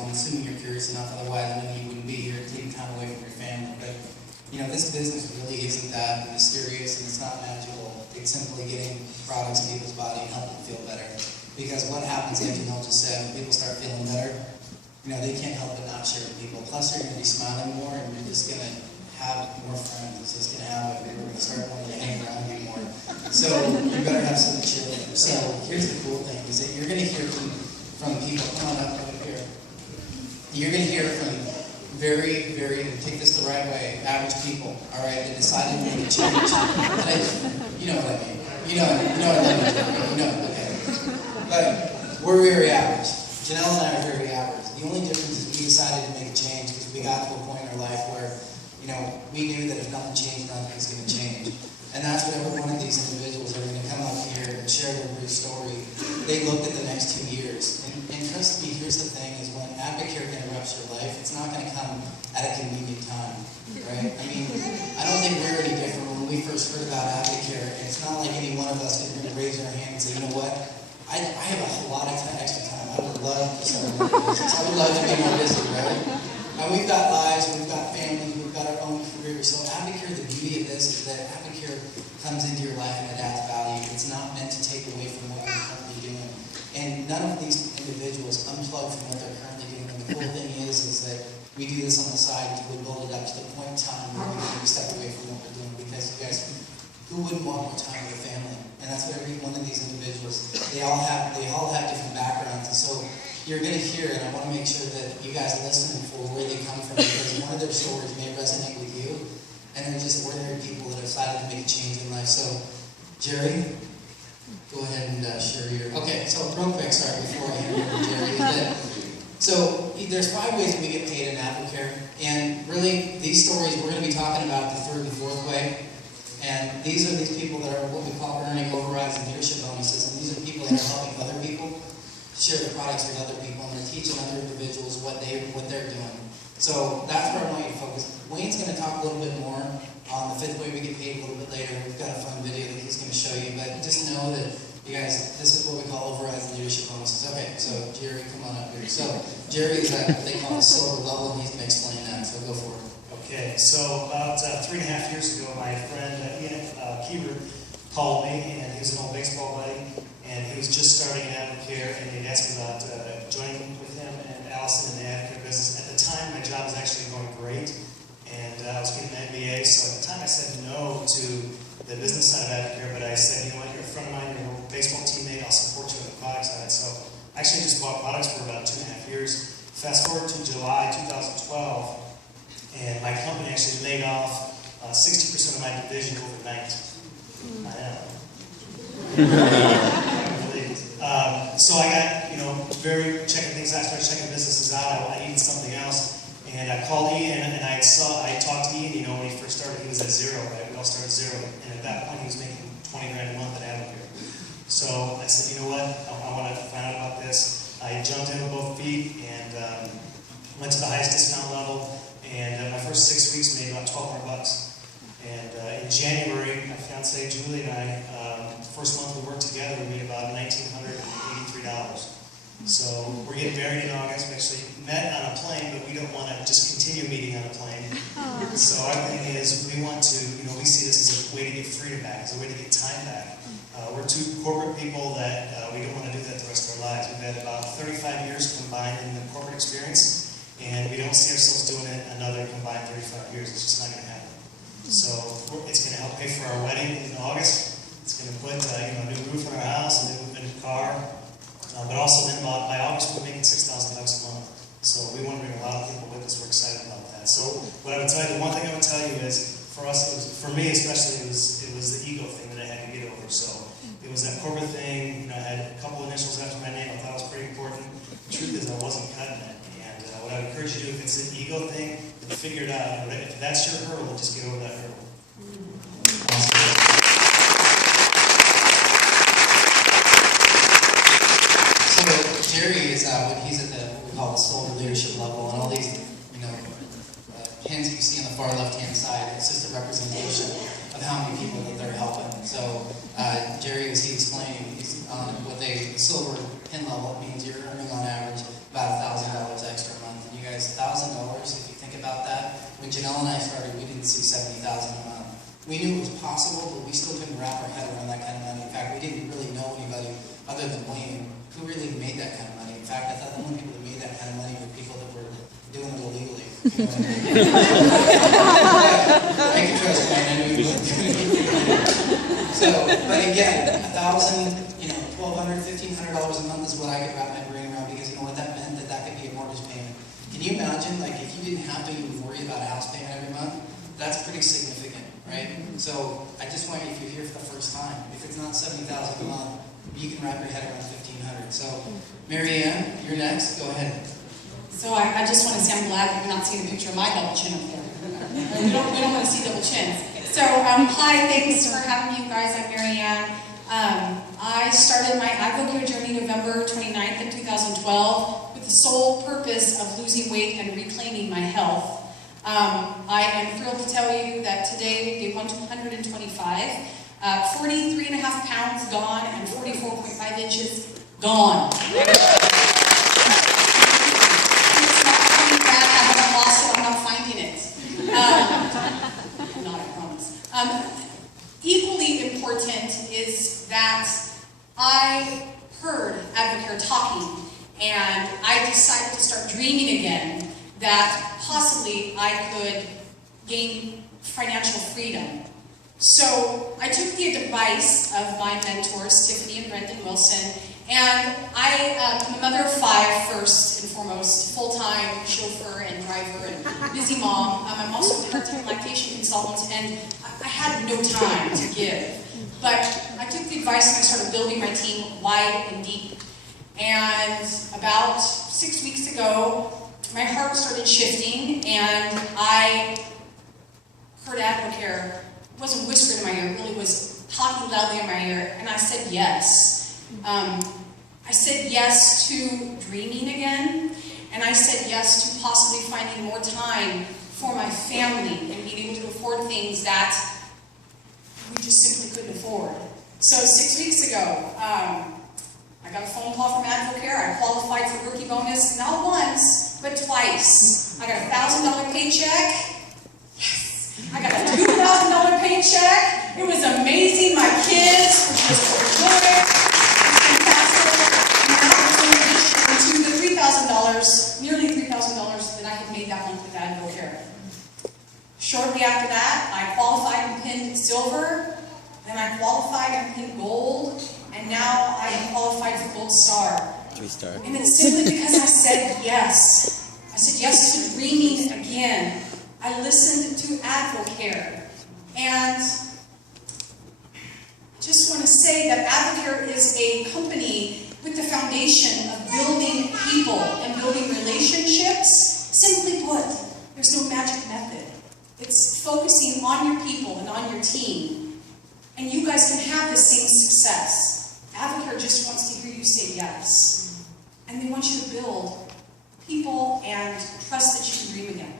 well, I'm assuming you're curious enough, otherwise I know you wouldn't be here taking time away from your family. But, you know, this business really isn't that mysterious and it's not magical. It's simply getting products in people's body and helping them feel better. Because what happens, as you know, just said, when people start feeling better, you know, they can't help but not share with people. Plus, you're going to be smiling more and you're just going to have more friends. It's just going to happen. People are going to start wanting to hang around you more. So you better have something to share with them. So here's the cool thing, is that you're going to hear from people. Come on up right here. You're going to hear from very, take this the right way, average people, all right, that decided to make a change. You know what I mean. You know what I mean. You know, okay. But we're very average. Janelle and I are very average. The only difference is we decided to make a change because we got to a point in our life where, you know, we knew that if nothing changed, nothing was going to change. And that's what every one of these individuals are going to come up here and share their brief story. They looked at the next 2 years. And trust me, here's the thing, is when Advocare interrupts your life, it's not going to come at a convenient time, right? I mean, I don't think we're any different when we first heard about Advocare. It's not like any one of us is going to raise our hand and say, you know what, I have a whole lot of extra time. I would love to start my business. I would love to be more busy, right? And we've got lives, we've got families, we've got our own careers. So Advocare, the beauty of this is that Advocare comes into your life and it adds value. It's not meant to take away from what you're currently doing. And none of these individuals unplug from what they're currently doing. And the cool thing is that we do this on the side to build it up to the point in time where we can step away from what we're doing. Because you guys, who wouldn't want more time with their family? And that's what every one of these individuals, they all have different backgrounds. And so you're going to hear it. I want to make sure that you guys listen for where they come from, because one of their stories may resonate with you. And they're just ordinary people that have decided to make a change in life. So, Jerry, go ahead and share your... Okay, so real quick, sorry, before I hand it over to Jerry. So, there's 5 ways that we get paid in Advocare. And really, these stories, we're going to be talking about the 3rd and 4th way. And these are these people that are what we call earning overrides and leadership bonuses. And these are people that are helping other people share the products with other people. And they're teaching other individuals what they're doing. So that's where I want you to focus. Wayne's going to talk a little bit more on the 5th way we get paid a little bit later. We've got a fun video that he's going to show you. But just know that, you guys, this is what we call overrides and leadership bonuses. Okay, so Jerry, come on up here. So Jerry is at what they call the silver level, and he's going to explain that. So go for it. Okay, so about 3.5 years ago, my friend Ian Keever called me, and he was an old baseball buddy, and he was just starting in Advocare, and he asked me about joining with him and Allison in the Advocare business. At the time, my job was actually going great, and I was getting an MBA, so at the time I said no to the business side of Advocare, but I said, you know what, you're a friend of mine, you're a baseball teammate, I'll support you on the product side. So I actually just bought products for about 2.5 years. Fast forward to July 2012, and my company actually laid off 60% of my division overnight. I know. So I got, very checking things out, started checking businesses out. I needed something else. And I called Ian, and I talked to Ian, when he first started, he was at 0, right? We all started at 0. And at that point, he was making 20 grand a month at Advocare. So I said, you know what? I want to find out about this. I jumped in with both feet and went to the highest discount level. And my first 6 weeks made about $1,200. And in January, my fiance Julie and I, the first month we worked together, we made about $1,983. So we're getting married in August. We actually met on a plane, but we don't want to just continue meeting on a plane. So our thing is, we want to, we see this as a way to get freedom back, as a way to get time back. We're 2 corporate people that we don't want to do that the rest of our lives. We've had about 35 years combined in the corporate experience. And we don't see ourselves doing it another combined 35 years. It's just not going to happen. So it's going to help pay for our wedding in August. It's going to put a new roof on our house, a new car. But also then by August we're making $6,000 a month. So we want to bring a lot of people with us. We're excited about that. So what I would tell you, the one thing I would tell you is, for us, for me especially, it was the ego thing that I had to get over. So it was that corporate thing. I had a couple initials after my name. I thought it was pretty important. The truth is I wasn't cutting it. What I would encourage you to do, if it's an ego thing, then figure it out. If that's your hurdle, just get over that hurdle. So Jerry is he's at what we call the silver leadership level, and all these pins that you see on the far left-hand side, it's just a representation of how many people that they're helping. So Jerry, as he explained, he's on the silver pin level. It means you're earning on average about $1,000 extra. I can trust Wayne, I know you would. So, but again, $1,000, $1,200, $1,500 a month is what I could wrap my brain around, because you know what that meant? That could be a mortgage payment. Can you imagine, like, if you didn't have to even worry about a house payment every month? That's pretty significant, right? So I just want you, if you're here for the first time, if it's not $70,000 a month, you can wrap your head around $1,500. So, Marianne, you're next. Go ahead. So I just want to say I'm glad that you're not seeing a picture of my double chin up there. We don't want to see double chins. So hi, thanks for having me, you guys. I'm Marianne. I started my AdvoCare journey November 29th of 2012 with the sole purpose of losing weight and reclaiming my health. I am thrilled to tell you that today we've gone to 125, 43.5 pounds gone, and 44.5 inches gone. I'm not finding it. Not, I promise. Equally important is that I heard AdvoCare talking, and I decided to start dreaming again that possibly I could gain financial freedom. So I took the advice of my mentors, Tiffany and Brendan Wilson, and I am a mother of 5 first and foremost, full-time chauffeur and driver and busy mom. I'm also a part-time lactation consultant, and I had no time to give. But I took the advice and I started building my team wide and deep. And about 6 weeks ago, my heart started shifting, and I heard AdvoCare. It wasn't whispered in my ear, it really was talking loudly in my ear, and I said yes. I said yes to dreaming again, and I said yes to possibly finding more time for my family and being able to afford things that we just simply couldn't afford. So 6 weeks ago, I got a phone call from AdvoCare. I qualified for rookie bonus, not once, but twice. I got a $1,000 paycheck. Yes! I got a $2,000 paycheck. It was amazing. My kids, which was good. To the $3,000, nearly $3,000 that I had made that month with AdvoCare. Shortly after that, I qualified and pinned silver, then I qualified and pinned gold, and now I am qualified for Gold Star. 3-star. And it's simply because I said yes. I said yes to dreaming again. I listened to AdvoCare, and I just want to say that AdvoCare is a company with the foundation of building people and building relationships. Simply put, there's no magic method. It's focusing on your people and on your team. And you guys can have the same success. AdvoCare just wants to hear you say yes. And they want you to build people and trust that you can dream again.